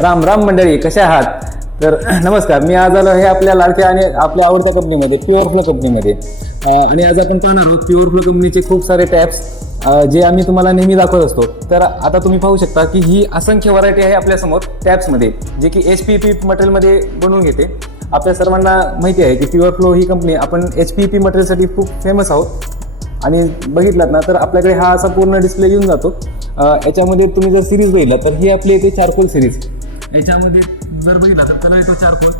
राम राम मंडळी, कशा आहात? तर नमस्कार, मी आज आलो आहे आपल्या लाडक्या आणि आपल्या आवडत्या कंपनीमध्ये, प्युअर फ्लो कंपनीमध्ये. आणि आज आपण पाहणार आहोत प्युअर फ्लो कंपनीचे खूप सारे टॅप्स जे आम्ही तुम्हाला नेहमी दाखवत असतो. तर आता तुम्ही पाहू शकता की ही असंख्य व्हरायटी आहे आपल्यासमोर टॅप्समध्ये, जे की HPP मटेरियलमध्ये बनवून घेते. आपल्या सर्वांना माहिती आहे की प्युअर फ्लो ही कंपनी आपण HPP मटेरियलसाठी खूप फेमस आहोत. आणि बघितलात ना तर आपल्याकडे हा असा पूर्ण डिस्प्ले येऊन जातो. याच्यामध्ये तुम्ही जर सिरीज बघितला तर ही आपली येते चारकोल सिरीज. याच्यामध्ये जर बघितला तर कलर येतो चारकोल,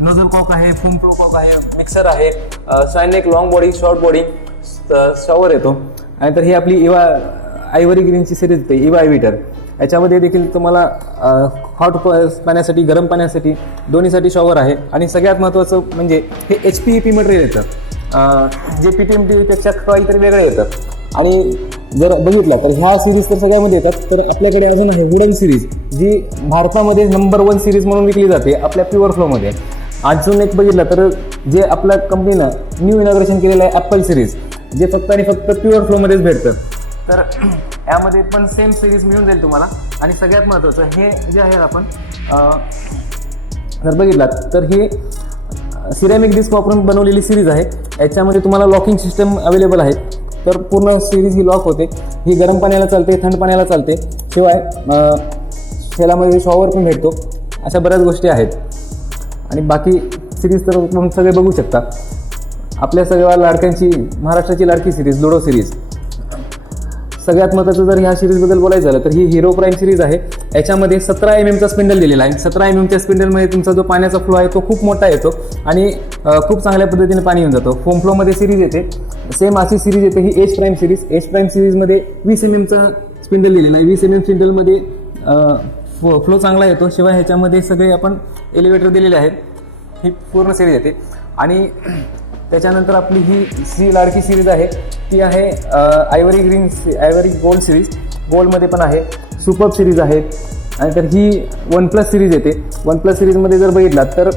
नोझल कॉक आहे, फोम फ्लो कॉक आहे, मिक्सर आहे, सायनेक long body, short body, shower येतो. आणि तर ही आपली इवा आयव्हरी ग्रीनची सिरीज येते, इवा इव्हिटर. याच्यामध्ये देखील तुम्हाला हॉट पाण्यासाठी, गरम पाण्यासाठी, दोन्हीसाठी शॉवर आहे. आणि सगळ्यात महत्त्वाचं म्हणजे हे HPP मटेरियल येतं, जे PTMT पेक्षा काहीतरी वेगळे येतात. आणि जर बघितला तर ह्या सिरीज तर सगळ्यामध्ये येतात. तर आपल्याकडे अजून आहे वुडन सिरीज, जी भारतामध्ये नंबर 1 सिरीज म्हणून विकली जाते आपल्या प्युअर फ्लोमध्ये. अजून एक बघितलं तर जे आपल्या कंपनीनं न्यू इनॉग्रेशन केलेलं आहे ॲपल सिरीज, जे फक्त आणि फक्त प्युअर फ्लोमध्येच भेटतं. तर यामध्ये पण सेम सिरीज मिळून जाईल तुम्हाला. आणि सगळ्यात महत्त्वाचं हे जे आहे आपण जर बघितलात तर हे सिरॅमिक डिस्क वापरून बनवलेली सिरीज आहे. याच्यामध्ये तुम्हाला लॉकिंग सिस्टम अवेलेबल आहे. तर पूर्ण सिरीज ही लॉक होते. ही गरम पाण्याला चालते, थंड पाण्याला चालते, शिवाय शेलामध्ये शॉवर पण भेटतो. अशा बऱ्याच गोष्टी आहेत. आणि बाकी सिरीज तर तुम्ही सगळे बघू शकता. आपल्या सगळ्या लाडक्यांची, महाराष्ट्राची लाडकी सिरीज लुडो सिरीज. सगळ्यात महत्त्वाचं जर ह्या सिरीजबद्दल बोलायचं झालं तर ही हिरो प्राईम सिरीज आहे. याच्यामध्ये 17 mm स्पिंडल दिलेला आहे. 17 mm स्पिंडलमध्ये तुमचा जो पाण्याचा फ्लो आहे तो खूप मोठा येतो आणि खूप चांगल्या पद्धतीने पाणी येऊन जातो. फोम फ्लोमध्ये सिरीज येते, सेम अशी सिरीज येते ही H prime series. H prime सिरीजमध्ये 20 mm स्पिंडल दिलेला आहे. 20 mm स्पिंडलमध्ये फ्लो चांगला येतो. शिवाय ह्याच्यामध्ये सगळे आपण एलिव्हेटर दिलेले आहेत. ही पूर्ण सिरीज येते. आणि त्याच्यानंतर आपली ही लाडकी सिरीज आहे, ती आहे आयव्हरी गोल्ड सिरीज. गोल्डमध्ये पण आहे, सुपर सिरीज आहे. आणि तर ही OnePlus सिरीज येते. OnePlus सिरीजमध्ये जर बघितलात तर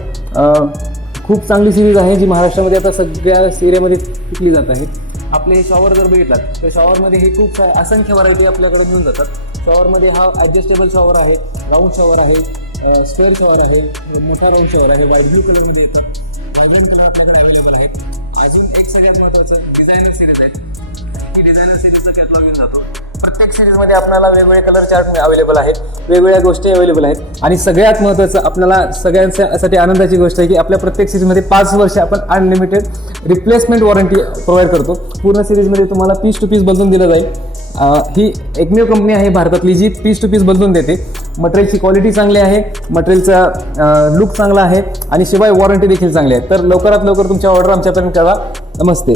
खूप चांगली सिरीज आहे, जी महाराष्ट्रामध्ये आता सगळ्या एरियामध्ये विकली जात आहे. आपले हे शॉवर जर बघितलात तर शॉवरमध्ये हे खूप असंख्य व्हरायटी आपल्याकडे मिळून जातात. शॉवरमध्ये हा ॲडजस्टेबल शॉवर आहे, राऊंड शॉवर आहे, स्क्वेअर शॉवर आहे, मोठा राऊंड शॉवर आहे, व्हाईट ब्लू कलरमध्ये येतात. व्हायब्रंट कलर आपल्याकडे अवेलेबल आहे. अजून एक सगळ्यात महत्त्वाचं डिझायनर सिरीज आहे. ही डिझायनर सिरीजचं कॅटलॉग घेऊन जातो. प्रत्येक सिरीजमध्ये आपल्याला वेगवेगळे कलर चार्ट अवेलेबल आहेत, वेगवेगळ्या गोष्टी अवेलेबल आहेत. आणि सगळ्यात महत्त्वाचं आपल्याला सगळ्यांसाठी आनंदाची गोष्ट आहे की आपल्या प्रत्येक सिरीजमध्ये 5 वर्ष आपण अनलिमिटेड रिप्लेसमेंट वॉरंटी प्रोव्हाइड करतो. पूर्ण सिरीजमध्ये तुम्हाला पीस टू पीस बदलून दिलं जाईल. ही एकमेव कंपनी आहे भारतातली जी पीस टू पीस बदलून देते. मटेरियलची क्वालिटी चांगली आहे, मटेरियलचा लुक चांगला आहे आणि शिवाय वॉरंटी देखील चांगली आहे. तर लवकरात लवकर तुमच्या ऑर्डर आमच्यापर्यंत करा. नमस्ते.